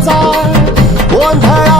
在管他绕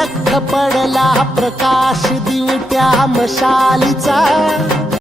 धक्क पडला प्रकाश दिवट्या मशालीचा.